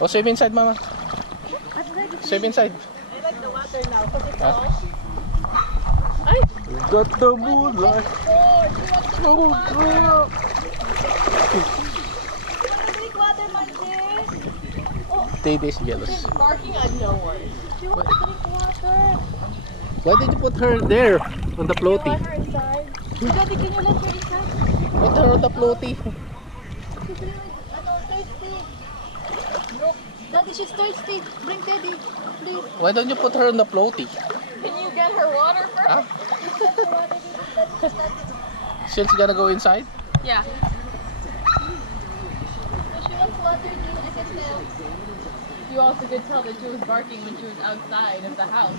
Oh, swim inside, Mama. Swim inside. I like the water now because it's all... Ay! Got the moonlight. Oh, water. Drink water, Manji. Oh, Teddy is jealous. she's barking at no one. She wants to drink water. Why did you put her there on the You floaty? want her inside? Daddy, can you let her inside? Put her on the floaty. She's really, thirsty. Look, Daddy, she's thirsty. Bring Teddy, please. Why don't you put her on the floaty? Can you get her water first? Huh? She's gonna go inside? Yeah. So she wants water, I can tell. You also could tell that she was barking when she was outside of the house.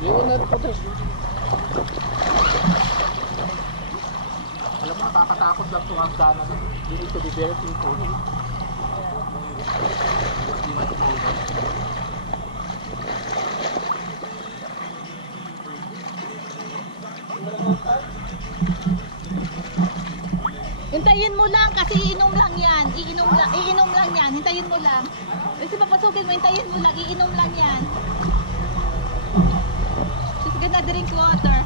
You will not put her. Alam mo, nakakatakot lang itong hagdanan. You need to be very careful. Hintayin mo lang kasi iinom lang yan. Iinom lang yan. Hintayin mo lang. Kasi papasukin mo, hintayin mo lang. Iinom lang yan. She's gonna drink water.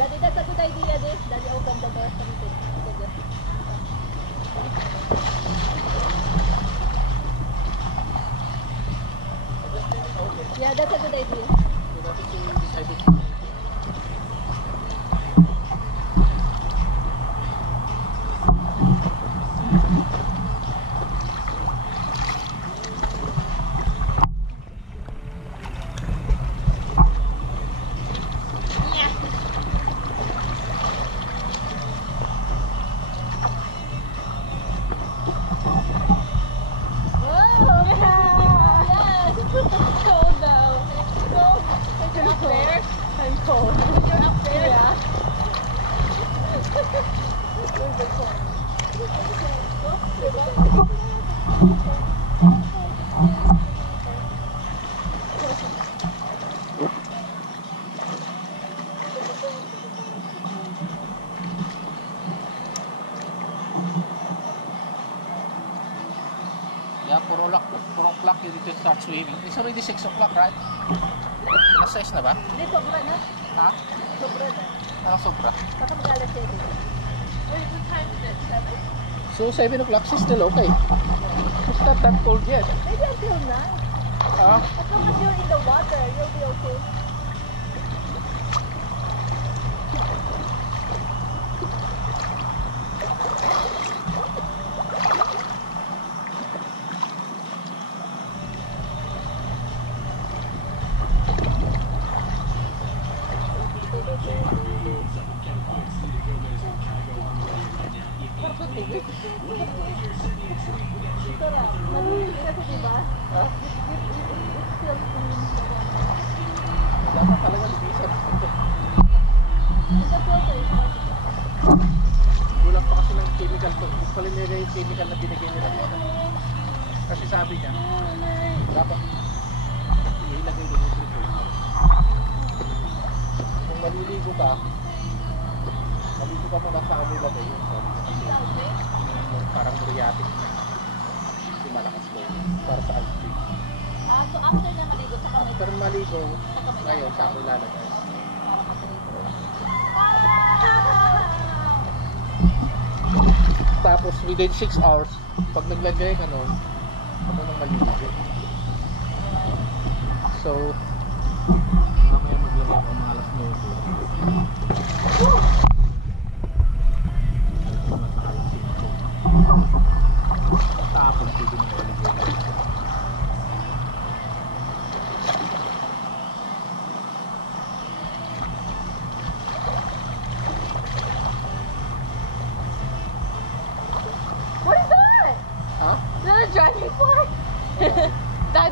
Daddy, that's a good idea this. Daddy, open the door for me. Yeah, that's a good idea. I'm cold. You're up there? Yeah. Yeah, 4 o'clock you need to start swimming. It's already 6 o'clock, right? Alas 6 na ba? Hindi, sobra na. Ha? Sobra na. Anong sobra? Baka mag-alas 7. Wait, what time is it? 7? So 7 o'clock is still okay. It's not that cold yet. Maybe until 9. Huh? As long as you're in the water, you'll be okay. Dapat talaga lisip. Kulang pa kasi ng chemical to. Palinira yung chemical na binigay nila dito. Kasi sabi niya, dapat ilagay din yung triple. Kung maliligo ka muna sa ano ilagay yun. Parang muriatic na. Kasi malakas ko. Para sa alpig. So after na maligo sa kamay. After maligo, ngayon sa ako ilalagay. Tapos within 6 hours, pag naglagay ka nun, ako nang maligo. So, mamaya maglagay ako mga alas 9. Tapos pwede mo paligay.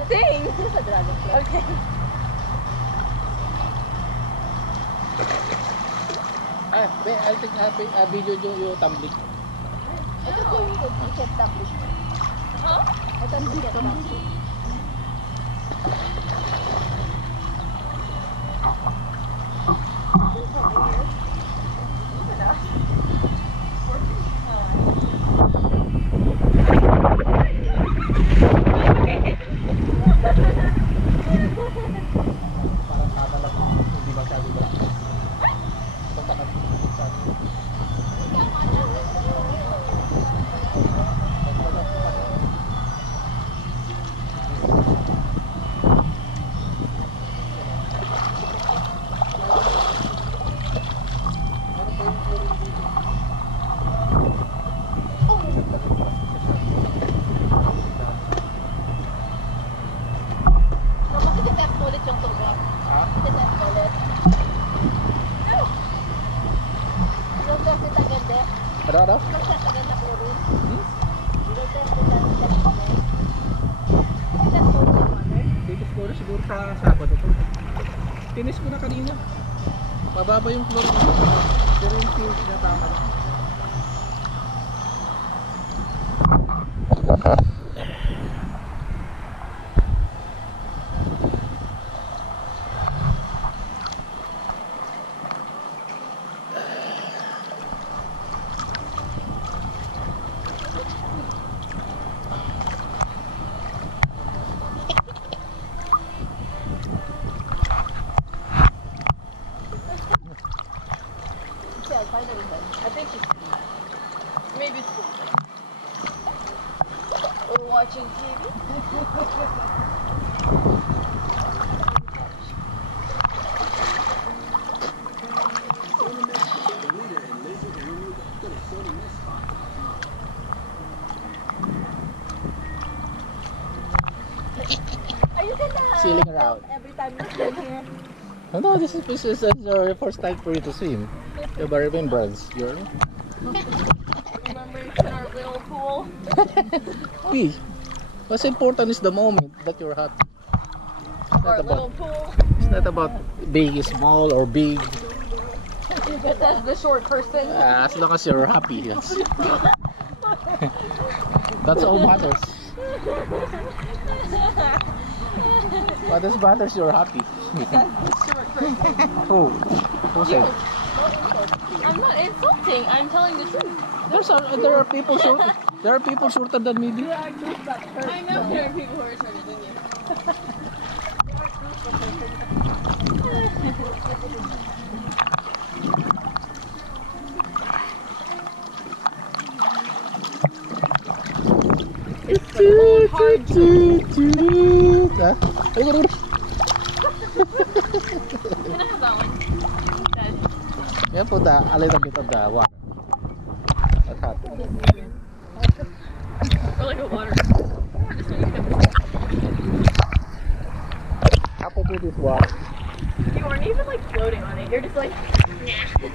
thing. This is a dragonfly. Okay. I think I video yung tumbling. I thought you can't establish. Huh? I thought you can't establish. Parang sana lang hindi masyado malaki. Ito pa kasi No, kasi titest mo ulit yung tubig. ha? Titest mo ulit. Don't test it again, de. Ano? Don't test again na chlorine. Hmm? Don't test it again. Test mo ulit. Test mo ulit yung water. Tinis ko rin siguro sa Sabado to. Tinis ko na kanina. Mababa yung floor. Pero yung pH na tama na. Yeah, finally done. I think it's maybe it's we're watching TV. Are you gonna Sailing around. every time you swim here? No, this is your first time for you to swim. You have remembrance. You're Remember it's in our little pool. Hey, what's important is the moment that you're happy. Our little pool. It's not about big, small, or big. That's the short person. As long as you're happy, yes. That's all matters. What else matters? You're happy. Who said? I'm not insulting. I'm telling the truth. There are people short. There are people shorter than me. I know there are people who are shorter than you. Ah, ayun, Can I have that one? Dad. yeah, put a little bit of the water. That's hot. Or like a water. Apple put this water. You weren't even like floating on it. You're just like, nah.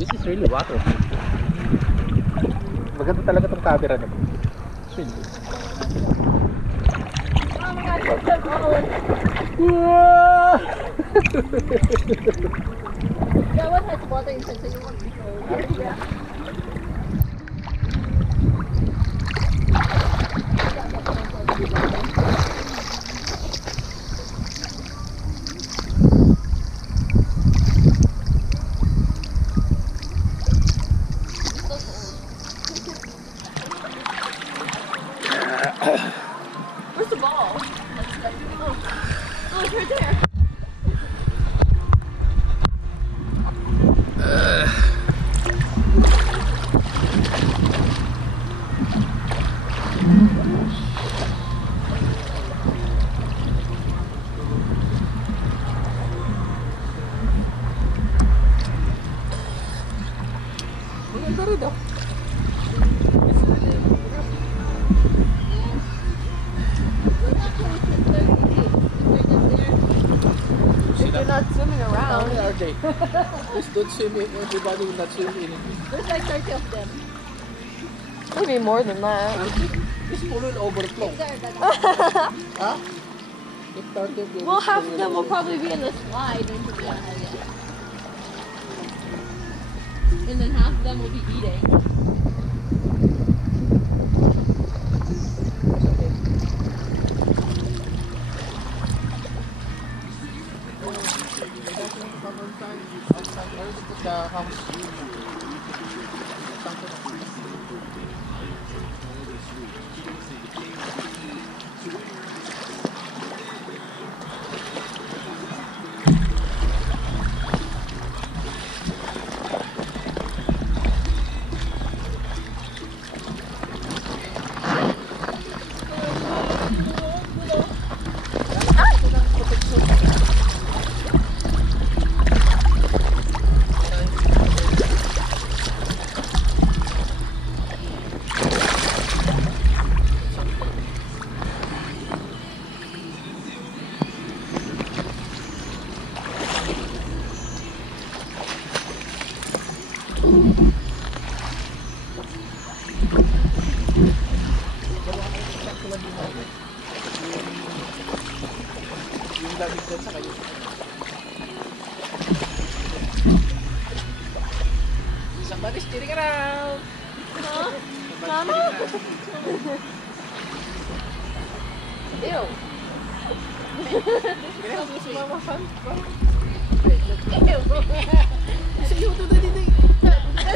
This is really water. Maganda talaga tong camera na to. Really. Oh my god, it's so cold. That one has water inside, so you want to go. Yeah. Where's the ball? Oh, it's right there. Maganda rin ah. They're not swimming How around. many are they? Please don't swim in. Everybody will not swim in it. There's like 30 of them. Maybe more than that. It's full and overflow. Huh? It started with Well, half of them will probably be in the slide into the area. And then half of them will be eating. Yung lamig doon sa kayo. Somebody's steering around! Huh? Mama? Ew. Kaya gusto mama fun? Ew. Sa iyo, doon na dito.